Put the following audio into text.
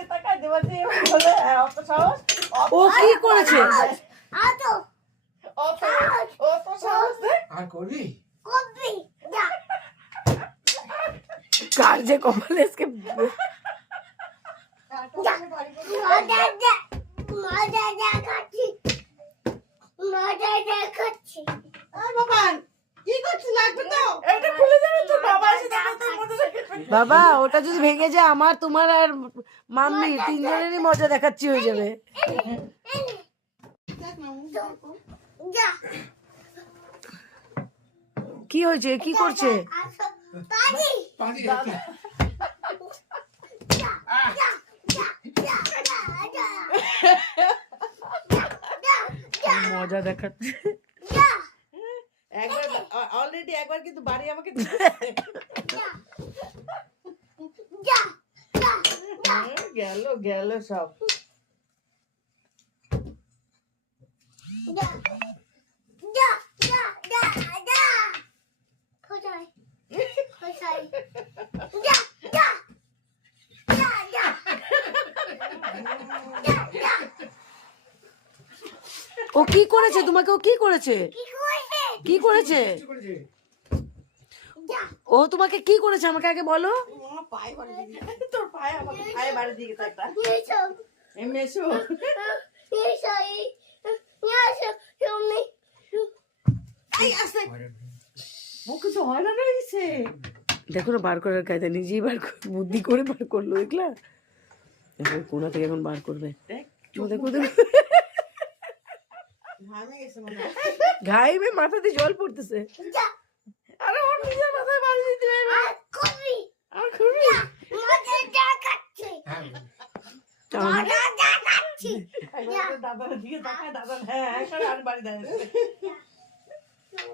দিকে তাকায় দেবাজি বলে অত সাহস ও কি করেছে? অত সাহস আর করবি? কার যে কপালে আজকে বাবা ওটা যদি ভেঙে যায় আমার তোমার আর মাম্মি তিনজনেরই মজা দেখাচ্ছি হয়ে যাবে। কি হয়েছে? কি করছে? পানি মজা দেখাচ্ছে। একবার অলরেডি একবার কিন্তু বাড়ি আমাকে গেল গেল সব। ও কি করেছে তোমাকে? ও কি করেছে? কি করেছে ও তোমাকে? কি করেছে আমাকে আগে বলো। তোর পায়ে আমাকে পায়ে বাড়ি দিয়ে গেছে একটা মেশো। ও কিছু হয় না রয়েছে। দেখো না বার করার কায়দা, নিজেই বার বুদ্ধি করে বার করলো, দেখলা? দেখো কোনা থেকে এখন বার করবে। দেখো দেখো ঘাইমে মাথা দিয়ে জল পড়তেছে। আরে ওর নিজের মাথায় বাড়ি দিতে হবে। আর করবি দাদার দিকে তাকায় দাদা হ্যাঁ আর বাড়ি দেয়।